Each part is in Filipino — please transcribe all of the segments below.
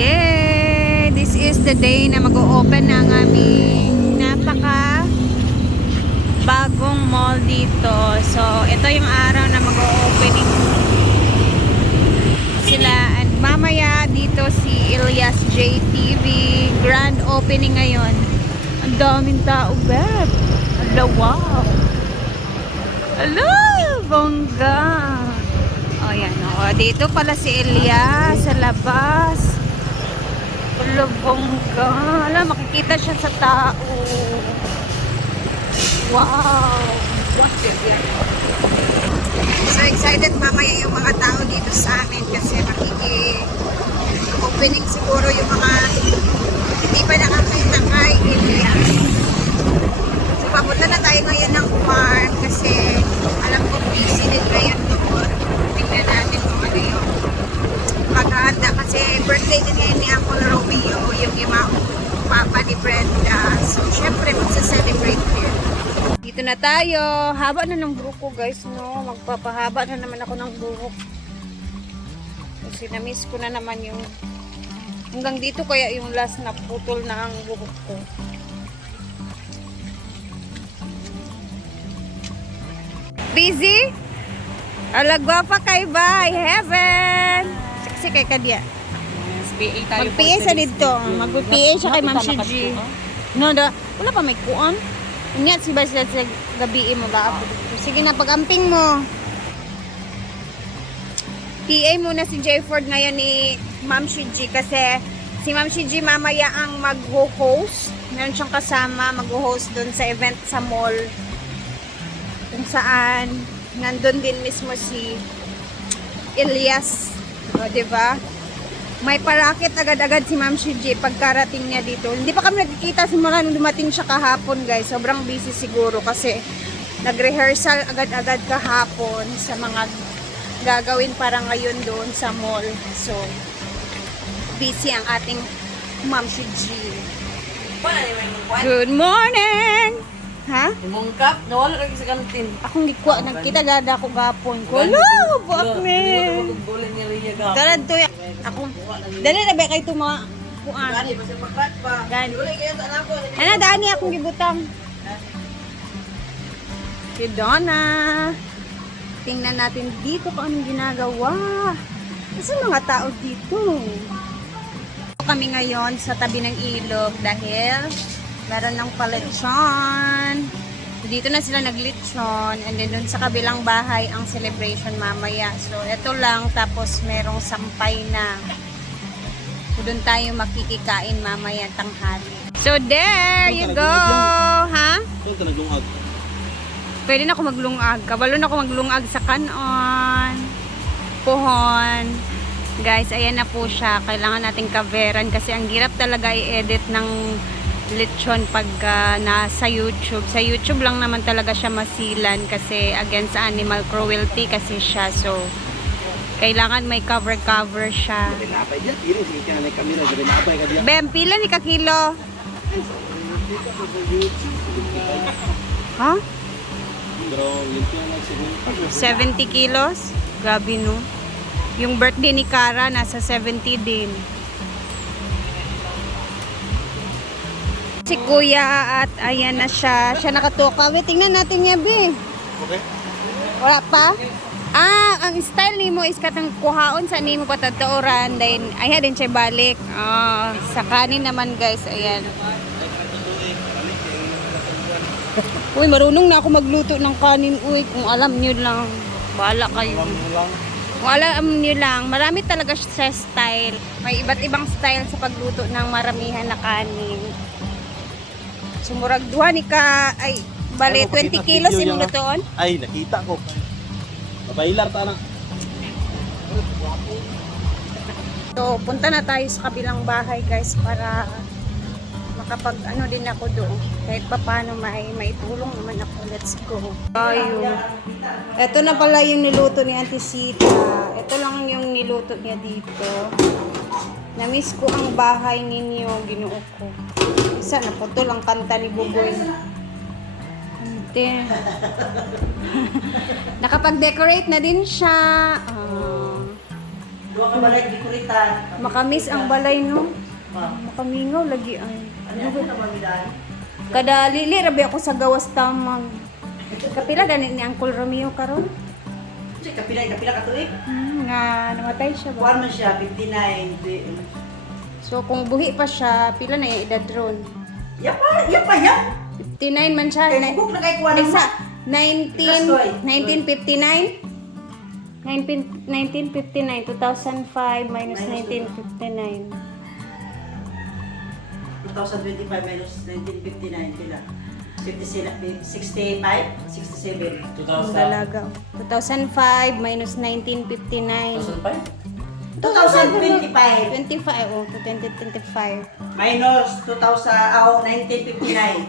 Yay! This is the day na mag-o-open na ang aming napaka bagong mall dito. So, ito yung araw na mag-o-opening sila. And mamaya dito si Elias JTV. Grand opening ngayon. Ang daming tao, beb. Ala, wow. Ala, bongga. O, yan. O, dito pala si Elias sa labas. Ala, bongga. Ala, makikita siya sa tao. Wow. What is yan? So excited mamaya yung mga tao dito sa amin kasi makiki-opening siguro yung mga hindi pa nakakita kay Elias. So papunta na tayo ngayon ng farm kasi alam ko busy din ngayon doon. Tingnan natin kung ano yung paghahanda kasi birthday din ngayon ni Uncle Romeo, yung imang papa ni Brenda. So syempre magsa-celebrate din. Dito na tayo. Haba na ng buhok ko guys, no? Magpapahaba na naman ako ng buhok. Kasi na-miss ko na naman yung hanggang dito kaya yung last na putol na ang buhok ko. Busy? Alagwa pa kay bye. Heaven! Saksi kay Kadya. Mag-PA sa dito. Mag-PA siya kay Ma'am Shiji. No, wala pa may kuan. Ingat si Bas sa gabi mo ba? Sige na, pag-amping mo. PA muna si Jayford ngayon ni Ma'am Shiji kasi si Ma'am Shiji mamaya ang mag-host. Meron siyang kasama mag-host doon sa event sa mall. Kung saan nandun din mismo si Elias. O, diba? May parakit agad-agad si Ma'am Shiji pagkarating niya dito. Hindi pa kami nagkikita simula nung dumating siya kahapon, guys. Sobrang busy siguro kasi nag-rehearsal agad-agad kahapon sa mga gagawin para ngayon doon sa mall. So, busy ang ating Ma'am Shiji. Good morning! Ha? Imong cup, nawala lagi sa kantin. Akong gikwa, nagkita gada ako gapon. Wala, buak ni. Karad to ako. Dali na ba kayo mga kuan? Gani, basta makat pa. Gani. Wala kayo sa anak ko. Ano, dani akong gibutang. Si Donna. Tingnan natin dito kung anong ginagawa. Kasi mga tao dito. Kami ngayon sa tabi ng ilog dahil meron ng palechon. Dito na sila naglechon. And then dun sa kabilang bahay ang celebration mamaya. So, ito lang. Tapos merong sampay na. So, dun tayo makikikain mamaya tanghali. So, there you go. Ha? Pwede na ako maglungag. Kabalo na ako maglungag sa kanon. Puhon. Guys, ayan na po siya. Kailangan nating kaveran kasi ang hirap talaga i-edit ng lechon pag nasa YouTube. Sa YouTube lang naman talaga siya masilan kasi against animal cruelty kasi siya. So, kailangan may cover siya. Bem, pila ni kakilo? Ha? 70 kilos? Gabi no? Yung birthday ni Kara nasa 70 din. Si Kuya at ayan na siya. Siya nakatuka. Wait, tingnan natin niya, be. Okay. Wala pa? Ang style ni mo is katang kuhaon sa ni mo patatuoran. Then, ayan din siya balik. Sa kanin naman, guys. Ayan. Uy, marunong na ako magluto ng kanin. Uy, kung alam nyo lang. Bahala kayo. Kung alam nyo lang, marami talaga siya style. May iba't ibang style sa pagluto ng maramihan na kanin. Sumurag duha ni ka ay bale 20 kilos imong lutoon. Ay, nakita ko. Mabailar ta na. So, punta na tayo sa kabilang bahay, guys, para makapag ano din ako doon. Kahit pa paano may tulong naman ako. Let's go. Tayo. Ito na pala yung niluto ni Auntie Sita. Ito lang yung niluto niya dito. Na-miss ko ang bahay ninyo, Ginoo ko. Isa na putol ang kanta ni Buboy. Ante. Nakapag-decorate na din siya. balay bikuritan. Makamis ang balay, no? Ah. Makamingaw lagi ay. Ano na mamidan? Kada lili rabi ako sa gawas tamang. Kapila gani ni Uncle Romeo karon? Sige, kapila ka to eh. Nga namatay siya ba? Kuwan man siya, 59. So kung buhi pa siya, pila na yung edad ron? Yan pa yan. 59 man siya. Kaya bukog na kay kuwan Ay, sa naman. 1959? 1959, 2005 minus 1959. 2025 minus 1959 pila. 65? 67. Ang dalaga. 2005 minus 1959. 2025 25, oh, 2025. minus 1959.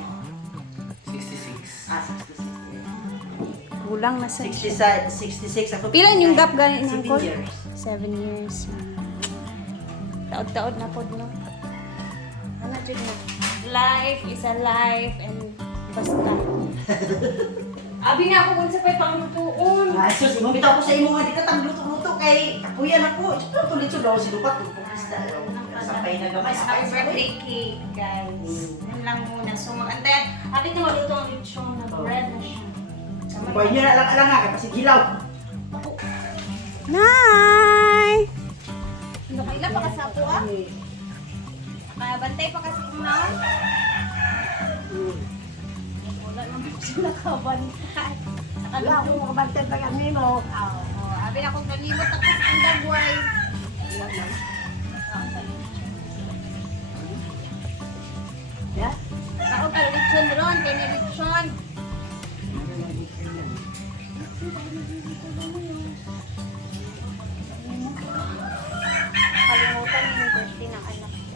66. 66. Kulang na sa 66 ako. Pila yung gap gani ng 7 Uncle? years. 7 years. Taod-taod na po, no? Ano, Jud na? Life is a life and basta. Abi nga ako kung sa pa'y panglutuon. Ah, sus, mo bitaw ko sa imo nga di ka tang luto-luto kay kapuyan ako. Tulit daw si Lupat kung pupista. Sampay na gamay. Happy birthday cake, guys. Yan lang muna. So, maganda. Atin na maluto ang lechon na bread na siya. Boy, nyo na lang nga kasi gilaw. Nay! Nakaila pa ka sa ako, ah? Bantay pa kasi kung na. Wala naman siya nakabantay. Nakaluto mo kabantay pa kami mo. Oo. Abi na kung nalimot ako sa kong dagway. Yeah? Ako ka lechon ron, kaya ni lechon. Kalimutan yung birthday ng anak ko.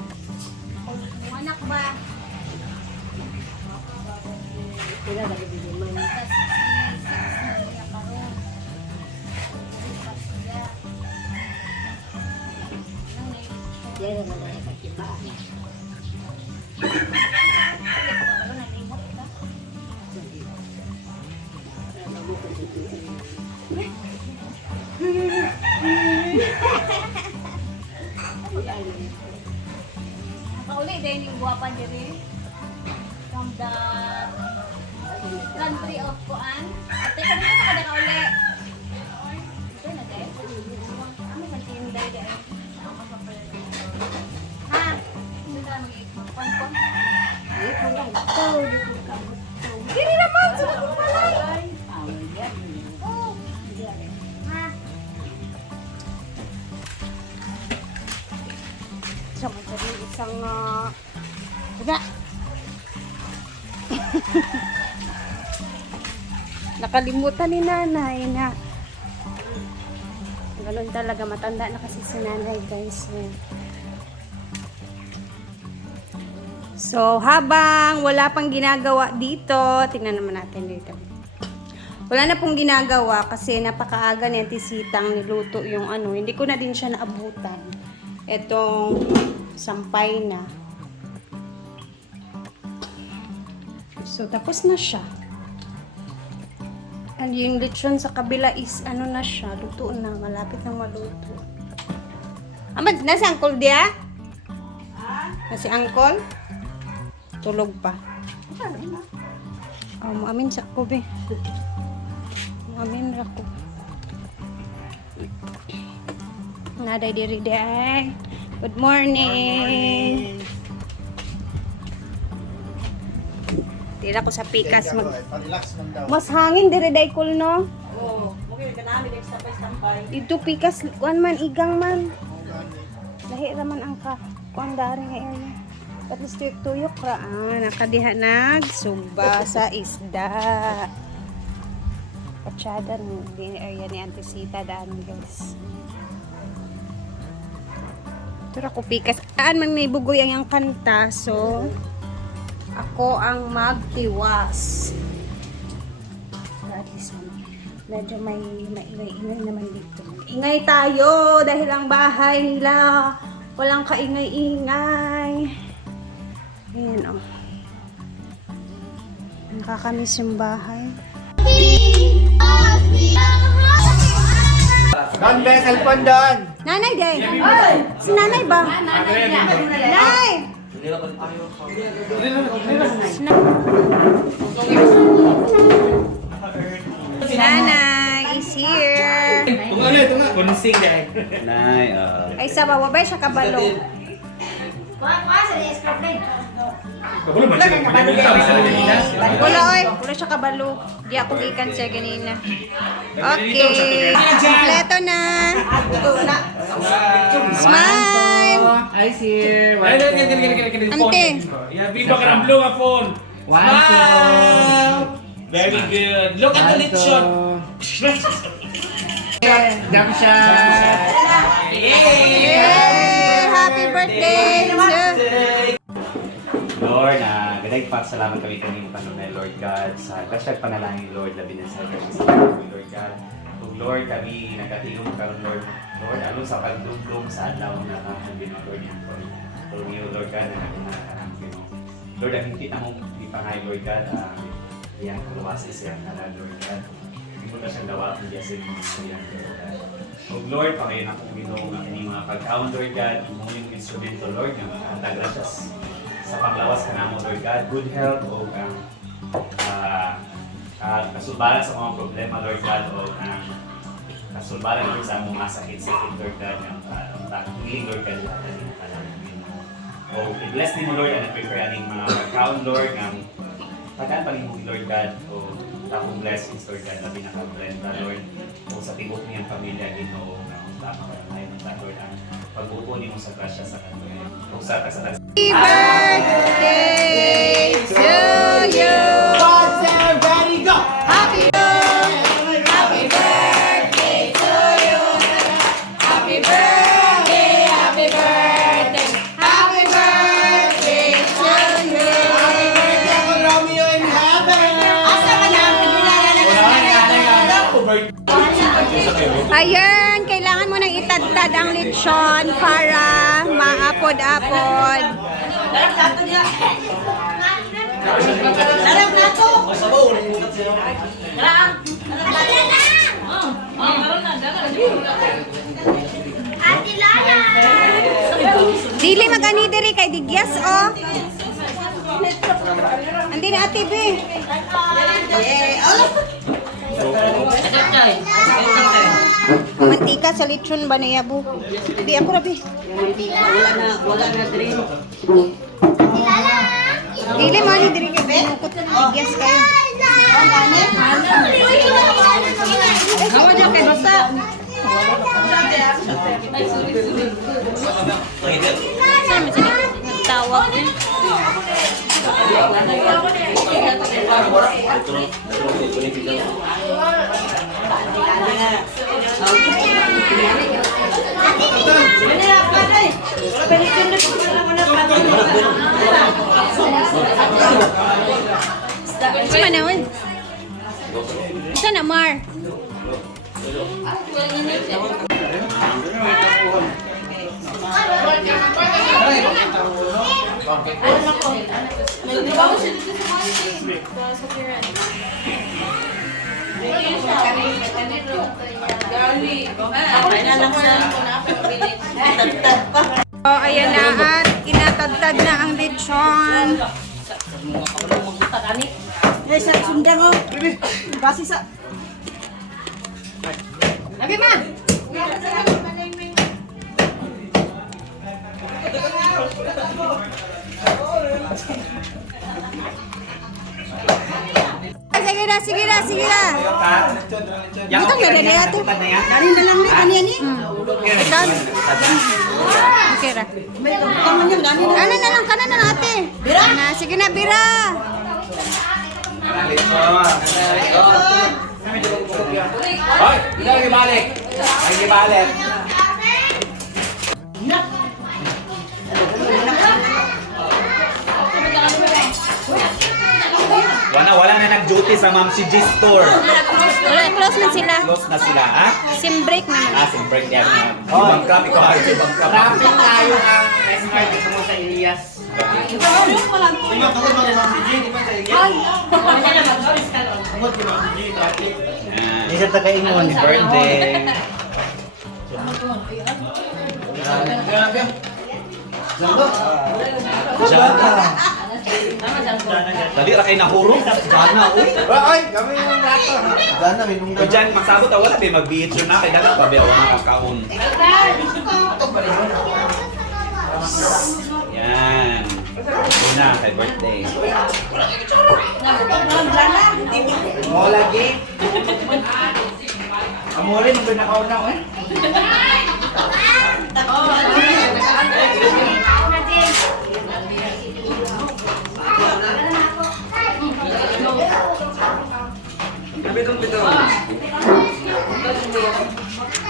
Yung anak ba? Pila na bibili man. Tas, 6 na niya karon. Yan naman na ipakita. Nakauli din yung guwapan diri. From the country of Kuan. Ate, kami ka kada kauli. Ito na tayo. Ano sa tinday dahil? Ha? Hindi na mag-ipon. Dili naman! Sa mga palay! Oh! Ha? Sama sa isang Diba? Nakalimutan ni nanay na ganun talaga, matanda na kasi si nanay, guys. So, habang wala pang ginagawa dito, tingnan naman natin dito. Wala na pong ginagawa kasi napakaaga ni Auntie Sitang niluto yung ano. Hindi ko na din siya naabutan. Etong sampay na. So, tapos na siya. And yung lechon sa kabila is ano na siya, luto na, malapit na maluto. Amad, nasa Uncle dia? Nasi Uncle? Tulog pa. Amin sa ko, be. Amin ra ko. Naday diri day. Good morning. Tira ko sa pikas mag. Mas hangin diri day kul no. Oo, mungkin ka namin nagsampay-sampay. Dito pikas kuan man igang man. Lahi ra man ang ka. Kuan dari nga area. At least tuyok ra nakadiha nagsugba sa isda. Patsada ng area ni Auntie Sita daan, guys. Tura ko pikas. Saan man may bugoy ang kanta, so ako ang magtiwas. At least medyo may ingay naman dito. Ingay tayo dahil ang bahay nila walang kaingay-ingay. Ayan, oh. Nakakamiss yung bahay. Don, be, cellphone Don. Nanay day. Si nanay ba? Nay! Nanay is here. Kunsing dahil. Nay, Ay sabaw, wabay siya kabalo. Wala oy, wala siya kabalo. Di ako gikan siya ganina. Okay, kompleto na. Smile! Ice here. Ante. Yeah, Viva Karamblo nga phone. Smile! Very good. Look at the lechon. Jump shot. Yay! Happy birthday! Lord, gaday salamat kami kanina Panginoon Lord God sa kasyag panalangin Lord labi na sa Lord God. Kung Lord kami nagkatilong karon Lord, ano sa pagdugtong sa adlaw na kahambin Lord Lord you Lord God na nagkakarampi mo. Lord, ang kita mo ipangay Lord God, iyang kaluwas isang na Lord God. Hindi mo na siyang dawa kung yasin mo iyang Lord God. O Lord, pangayon akong ginoo ng inyong mga pagkaon Lord God, mo yung instrumento Lord, ng antagracias sa panglawas ka na mo, Lord God, good health o kasulbaran sa mga problema, Lord God, o kasulbaran Lord sa mga sakit-sakit, Lord God, ng healing, Lord God, lahat ng panalangin mo. O i-bless ni mo, Lord, ang prepare aning mga account, Lord, ng pagkaan pa mo, Lord God, o takong blessings, Lord God, na pinaka-blenda, Lord, o sa tibok niyang pamilya, Ginoo, ng tama ka na ng Lord, ang pagbubunin mo sa grasya sa kanila, o sa kasalan. Happy birthday to you! Everybody go! Happy birthday to you! Happy birthday, happy birthday, happy birthday to you! Romeo in heaven! Ayun, kailangan mo nang itadtad ang lechon para maapod-apod. Dili magani diri kay digyas oh. Andi na ate be. Mantika sa lechon ba na yabo? Di ako rabi. Dili man ni diri kay binukot digyas kayo. Kamu aja kay basta. Sama sini. Tawag din. Saan na weh? Saan na Mar? Oh, ayan na at kinatagtad na ang lechon. Eh, sa sundang oh. Basi sa... Lagi ma! Sige na. Butang na dali ato. Dari na lang ni kanya ni. Ikaw. Okay ra. Kaman yan, dani na. Ano na lang kanan na ate. Bira na, sige na bira. Hoy! Hindi ako ibalik! Ay, ibalik! Wala na nag-duty sa Ma'am si G Store. Wala, close na sila. Close na sila, ha? Sim break na. Sim break yan. Ibang crap, ikaw ay ibang crap. Traffic tayo ang escort dito mo sa Elias. Hindi siya taga-ingon, birthday. Dali ra kay nahurong. Sana, uy. Ay, kami yung lato. Sana, minung O dyan, masabot wala din mag-beach na kay dapat pa biyaw mga kakaon. Yan. Una, kay birthday. Mo lagi. Amore, nung pinakauna ko eh.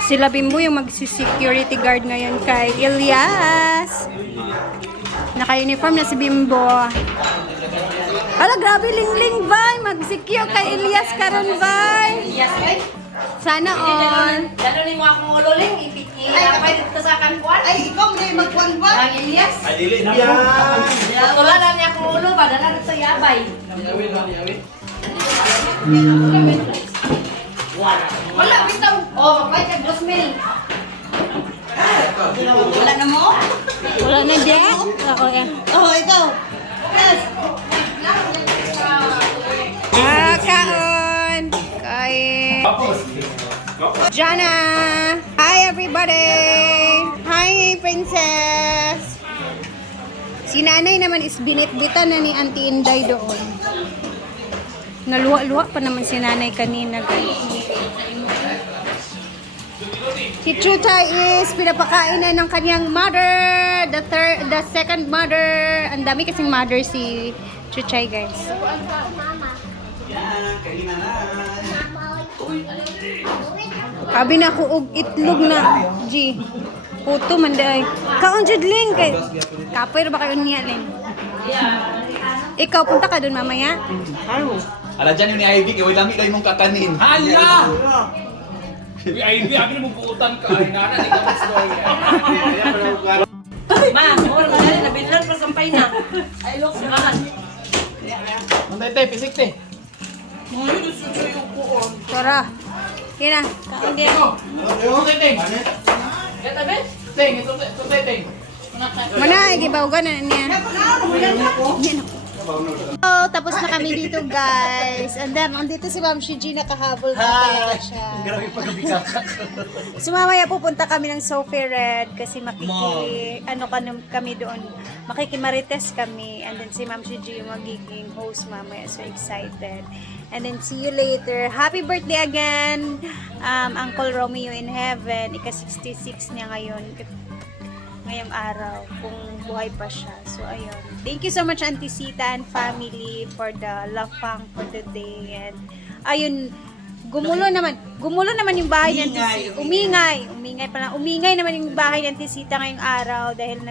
Sila Bimbo yung magsi-security guard ngayon kay Elias. Naka-uniform na si Bimbo. Hala, grabe lingling, bay. Mag-secure kay Elias karon, bay. Yes, ay. Sana all. Ganunin mo akong ululing, ipapay dito sa kankuan. Ay, ikaw na yung magkuan-kuan. Ang Elias. Ay, dili na Yan. Tula lang niya akong ulo, padala na sa yabay. Wala, bitaw. Oh, magbayad sa gross meal. Wala na mo? Wala na, Jack. Ako yan. Oh, ikaw. Yes. Kaon. Kain. Jana. Hi, everybody. Hi, princess. Si nanay naman is binitbitan na ni Auntie Inday doon. Naluwa-luwa pa naman si nanay kanina, guys. Si Chuchay is pinapakain na ng kanyang mother, the second mother. Ang dami kasing mother si Chuchay, guys. Yan, kaina na. Sabi na ko og itlog na, G. Puto man day. Kaon jud ling kay. Kapoy ra ba kayo niya ling? Ikaw punta ka doon mamaya? Ala dyan yung ni Ivy, kaya wala dami mong kakanin. Hala! Uy, Ivy, abi mo puutan ka. Ay, nana, di ka mag-story. Ma, wala na rin. Nabilan pa sampay na. Ay, look. Mantay, te, pisik, te. Tara. Yan na. Kaon din. Mantay, te. Kata ba? Ting, ito, te. Mana, gibawgan na niya. Yan ako. So, tapos na kami dito, guys. And then, andito si Ma'am Shiji nakahabol na talaga siya. Grabe pagkabika. So, mamaya pupunta kami ng Sophie Red kasi kami doon. Makikimarites kami. And then, si Ma'am Shiji yung magiging host mamaya. So, excited. And then, see you later. Happy birthday again, Uncle Romeo in heaven. Ika-66 niya ngayong araw, kung buhay pa siya. So, ayun. Thank you so much, Auntie Sita and family for the lafang for the day. And, ayun, gumulo naman yung bahay ni Auntie Sita. Umingay naman yung bahay ni Auntie Sita ngayong araw dahil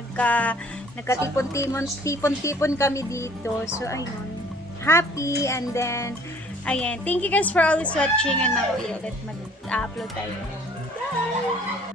nagkatipon-tipon kami dito. So, ayun. Happy, and then, ayan. Thank you guys for always watching, and mamaya ulit mag-upload tayo. Bye!